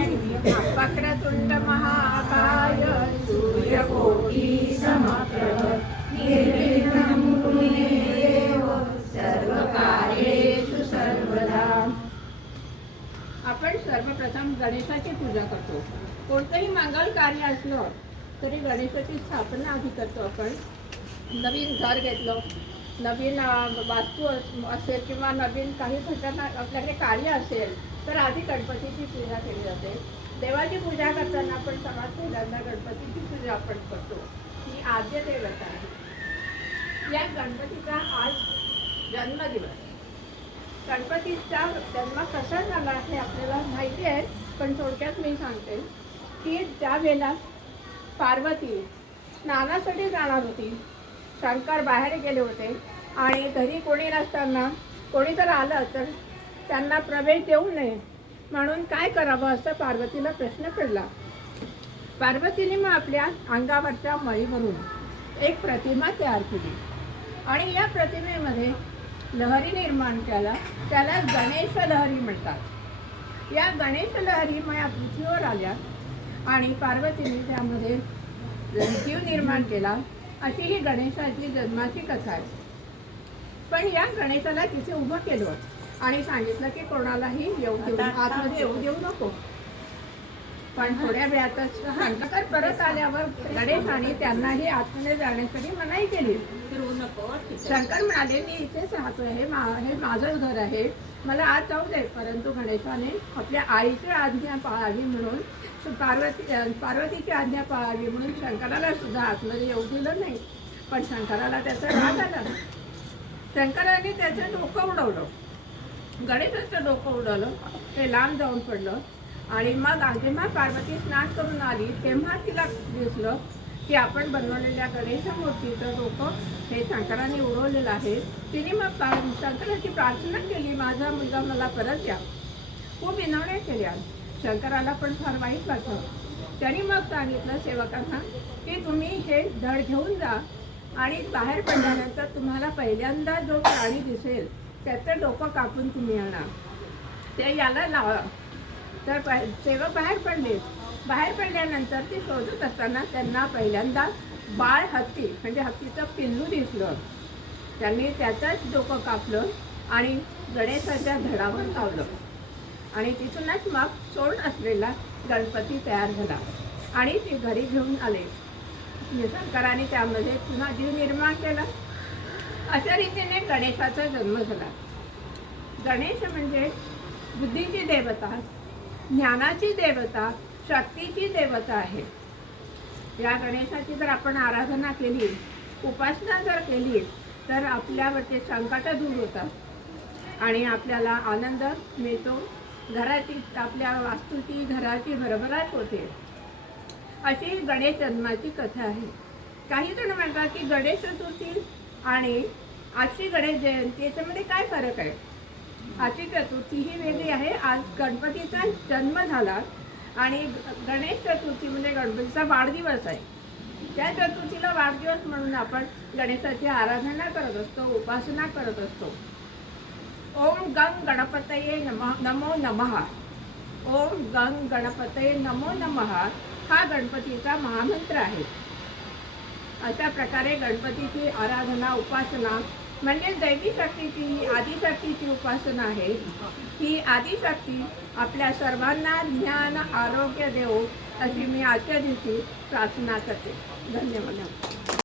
वक्रतुंड महाकाय सूर्यकोटि समप्रभ निर्विघ्नं कुरु मे देव सर्वकार्येषु सर्वदा। आपण सर्वप्रथम गणेशाची पूजा करतो। कोणतंही मंगल कार्य असलं तरी गणेशाची स्थापना आधी करतो। आपण नवीन घर घेतलं, नवीन वास्तू असेल किंवा नवीन काही घटना आपल्याकडे कार्य असेल तर आधी गणपतीची पूजा केली जाते। देवाची पूजा करताना आपण सर्वात पहिल्यांदा गणपतीची पूजा आपण करतो। ही आद्य देवता आहे। या गणपतीचा आज जन्मदिवस। गणपतीचा जन्म कसा झाला हे आपल्याला माहिती आहे, पण थोडक्यात मी सांगते की त्यावेळेला पार्वती स्नानासाठी जाणार होती। शंकर बाहेर गेले होते आणि घरी कोणी नसताना कोणी जर आलं तर त्यांना प्रवेश देऊ नये म्हणून काय करावं असं पार्वतीला प्रश्न पडला। पार्वतीने मग आपल्या अंगावरच्या मळीवरून एक प्रतिमा तयार केली आणि या प्रतिमेमध्ये लहरी निर्माण केला। त्याला गणेश लहरी म्हणतात। या गणेश लहरी मग या पृथ्वीवर आल्या आणि पार्वतीने त्यामध्ये जीव निर्माण केला। अशी ही गणेशाची जन्माची कथा आहे। पण या गणेशाला तिथे उभं केलं आणि सांगितलं की कोणालाही येऊ देऊ, आतमध्ये येऊ देऊ नको। पण थोड्या वेळातच शंकर परत आल्यावर गणेशाने त्यांनाही आतमध्ये जाण्यासाठी मनाई केली। शंकर म्हणाले मी इथेच राहतोय, हे माझंच घर आहे, मला आत जाऊ दे। परंतु गणेशाने आपल्या आईची आज्ञा पाळावी म्हणून पार्वतीची आज्ञा पाळावी म्हणून शंकराला सुद्धा आतमध्ये येऊ दिलं नाही। पण शंकराला त्याचा राग आला। शंकराने त्याचं डोकं उडवलं, गणेशाचं डोकं उडवलं, ते लांब जाऊन पडलं। आणि मग जेव्हा पार्वती स्नान करून आली तेव्हा तिला दिसलं की आपण बनवलेल्या गणेश मूर्तीचं डोकं हे शंकराने उडवलेलं आहे। तिने मग शंकराची प्रार्थना केली, माझा मुलगा मला परत द्या। खूप विनवण्या केल्या। शंकराला पण फार वाईट वाटलं। त्यांनी मग सांगितलं सेवकांना की तुम्ही हे धड घेऊन जा आणि बाहेर पडल्यानंतर तुम्हाला पहिल्यांदा जो प्राणी दिसेल त्याचं डोकं कापून तुम्ही आणा, ते याला लावा। तर सेवक बाहेर पडले। बाहेर पडल्यानंतर ते शोधत असताना त्यांना पहिल्यांदा बाळ हत्ती म्हणजे हत्तीचं पिल्लू दिसलं। त्यांनी त्याचंच डोकं कापलं आणि गणेशाच्या धडावर लावलं आणि तिथूनच मग सोड असलेला गणपती तयार झाला आणि ते घरी घेऊन आले। शंकराने त्यामध्ये पुन्हा जीव निर्माण केला। अशा रीतीने गणेशाचा जन्म झाला। गणेश म्हणजे बुद्धीची देवता, ज्ञानाची देवता, शक्तीची देवता आहे। या गणेशाची जर आपण आराधना केली, उपासना जर केली तर आपल्यावरचे संकट दूर होतात आणि आपल्याला आनंद मिळतो। घराची आपल्या वास्तूची घराची भरभराट होते। अशी गणेश जन्माची कथा आहे। काही जण म्हणतात की गणेश चतुर्थी आणि आजची गणेश जयंती याच्यामध्ये काय फरक आहे। आजची चतुर्थी ही वेगळी आहे, आज गणपतीचा जन्म झाला आणि गणेश चतुर्थी म्हणजे गणपतीचा वाढदिवस आहे। त्या चतुर्थीला वाढदिवस म्हणून आपण गणेशाची आराधना करत असतो, उपासना करत असतो। ओम गंग गणपतये नमो नमः। ओम गंग गणपतये नमो नमः हा गणपतीचा महामंत्र आहे। अशा प्रकारे गणपतीची आराधना उपासना म्हणजे दैवी शक्तीची, आदिशक्तीची उपासना आहे। ही आदिशक्ती आपल्या सर्वांना ज्ञान आरोग्य देवो अशी मी आजच्या दिवशी प्रार्थना करते। धन्यवाद।